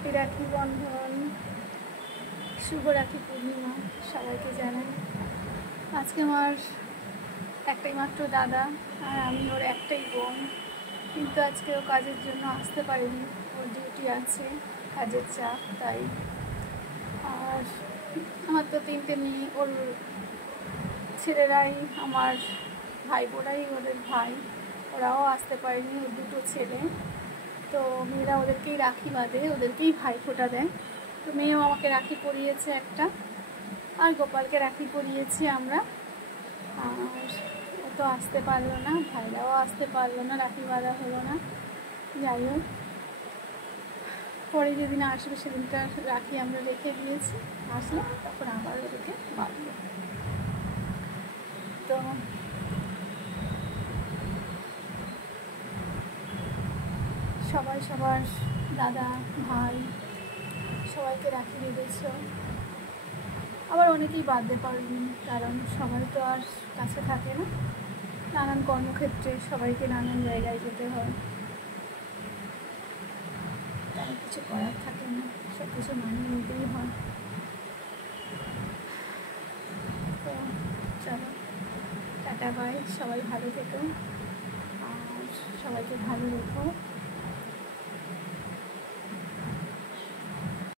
Happy Rakhi Bandhan, শুভ রাখি পূর্ণিমা সবাইকে জানাই। আজকে আমার একটাই মাত্র দাদা আর আমি ওর একটাই বোন, কিন্তু আজকে ও কাজের জন্য আসতে পারেনি, ওর ডিউটি আছে, কাজের চাপ তাই। আর আমার তো তিনটে মেয়ে, ওর ছেলেরাই আমার ভাই বোনাই ওদের ভাই, ওরাও আসতে পারেনি, ওর দুটো ছেলে। তো মেয়েরা ওদেরকেই রাখি বাঁধে, ওদেরকেই ভাই ফোঁটা দেয়। তো মেয়েও আমাকে রাখি পরিয়েছে একটা, আর গোপালকে রাখি পরিয়েছি আমরা। আর ও তো আসতে পারলো না, ভাইরাও আসতে পারলো না, রাখি বাঁধা হলো না। যাই হোক, পরে যেদিন আসবে সেদিনটা রাখি আমরা রেখে দিয়েছি, আসলে তখন আবার ওদেরকে বাঁধবো। তো সবাই সবার দাদা ভাই সবাইকে রাখি বেঁধেছ, আবার অনেকেই বাঁধতে পারেনি, কারণ সবাই তো আর কাছে থাকে না, নানান কর্মক্ষেত্রে সবাইকে নানান জায়গায় যেতে হয়, তার কিছু করার থাকে না, সব কিছু মানিয়ে নিতেই হয়। তো চলো, টাটা বাই, সবাই ভালো থেকো আর সবাইকে ভালো রেখো।